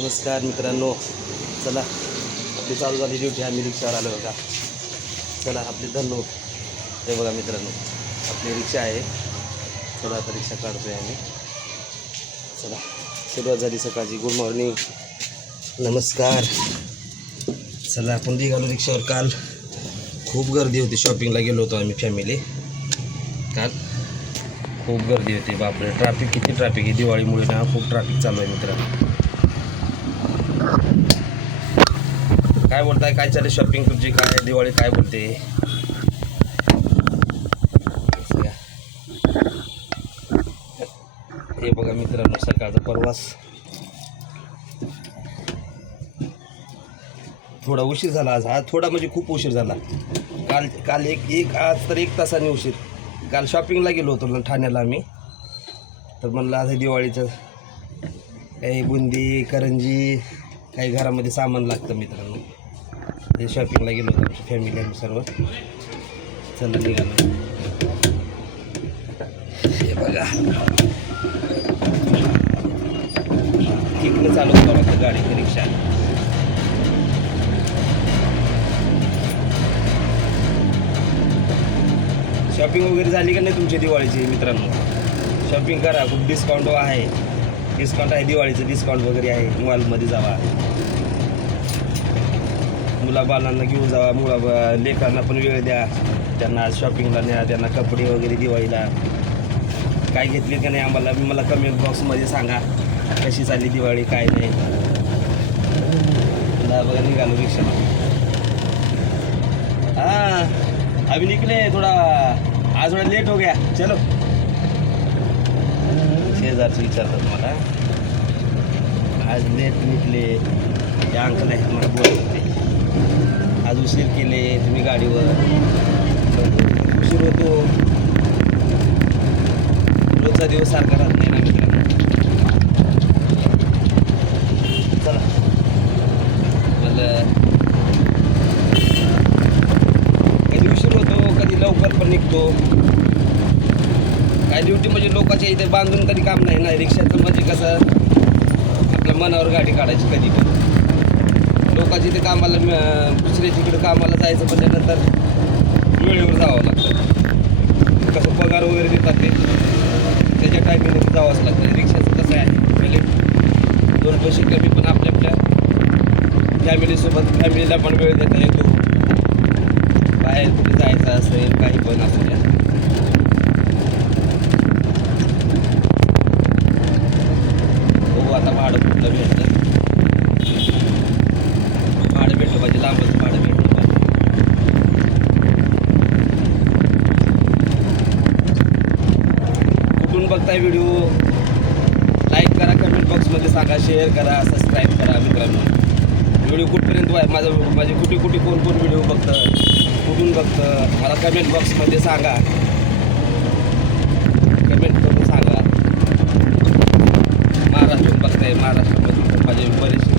नमस्कार मित्रांनो, चला आपली चालू झाली ड्युटी. आम्ही रिक्षावर आलो बघा. चला आपली धन्नो हे बघा मित्रांनो, आपली रिक्षा आहे. चला आता रिक्षा काढतोय आम्ही. चला सुरुवात झाली सकाळची. गुड मॉर्निंग, नमस्कार. चला आपण निघालो रिक्षावर. काल खूप गर्दी होती, शॉपिंगला गेलो होतो आम्ही फॅमिली. काल खूप गर्दी होती, बापरे. ट्रॅफिक, किती ट्रॅफिक आहे. दिवाळीमुळे ना खूप ट्रॅफिक चालू आहे मित्रांनो. काय बोलताय, काय चालेल शॉपिंग तुमची, काय दिवाळी काय बोलते. हे बघा मित्रांनो, सकाळचा प्रवास. थोडा उशीर झाला आज. थोडा म्हणजे खूप उशीर झाला. काल एक आज तर 1 तासाने उशीर. काल शॉपिंगला गेलो होतो ना ठाण्याला आम्ही. तर म्हणलं आज दिवाळीचं काही बुंदी करंजी काही घरामध्ये सामान लागतं मित्रांनो. ते शॉपिंगला गेलो होतो आमची फॅमिली आम्ही सर्व. चला निघालो. हे बघा इकडे चालू करावं लागतं गाडी, रिक्षा. शॉपिंग वगैरे झाली का नाही तुमची दिवाळीची मित्रांनो? शॉपिंग करा, खूप डिस्काउंट आहे. डिस्काउंट आहे, दिवाळीचं डिस्काउंट वगैरे आहे. मॉलमध्ये जावा, मुलाबालांना घेऊन जावा, लेकरांना पण वेळ द्या. त्यांना शॉपिंगला न्या, त्यांना कपडे वगैरे दिवाळीला. काय घेतली का नाही मला कमेंट बॉक्समध्ये सांगा. कशी चालली दिवाळी, काय नाही. बघा निघालो रिक्षाला. हाँ अभी निकले, थोड़ा आज थोड़ा लेट हो गया. चलो. शेजारचे विचारतात मला, आज लेट निघले. या अंकल आहेत मला बोलत होते, आज उशीर केले तुम्ही गाडीवर. उशीर होतो, रोजचा दिवस सारखा राहत नाही ना मित्रांनो. चला मला कधी उशीर होतो, कधी लवकर पण निघतो. काय ड्युटी म्हणजे लोकांच्या इथे बांधून कधी काम नाही ना. रिक्षाचं म्हणजे कसं आपल्या मनावर गाडी काढायची कधी पण. लोकांच्या इथे कामाला दुसऱ्याच्या इकडे कामाला जायचं म्हटल्यानंतर वेळेवर जावं लागतं. कसं पगार वगैरे देतात ते त्याच्या टायमिंगमध्ये जावंच लागतं. रिक्षाचं कसं आहे, पहिले 2 पैसे कमी पण आपल्या फॅमिलीला पण वेळ देता येतो. बाहेर कुठे जायचं असेल, काही पण असेल. आता भाडं कुठलं भेटतं, भाडं भेटलं पाहिजे, लांबच भाडं भेटलं पाहिजे. कुठून बघताय व्हिडिओ, लाईक करा, कमेंट बॉक्समध्ये सांगा, शेअर करा, सबस्क्राईब करा मित्रांनो. व्हिडिओ कुठपर्यंत आहे, माझे कुठे कोण व्हिडिओ बघतं, कुठून बघतं, मला कमेंट बॉक्समध्ये सांगा. कमेंट करून सांगा. महाराष्ट्रात बघताय, महाराष्ट्रामध्ये बरेचसे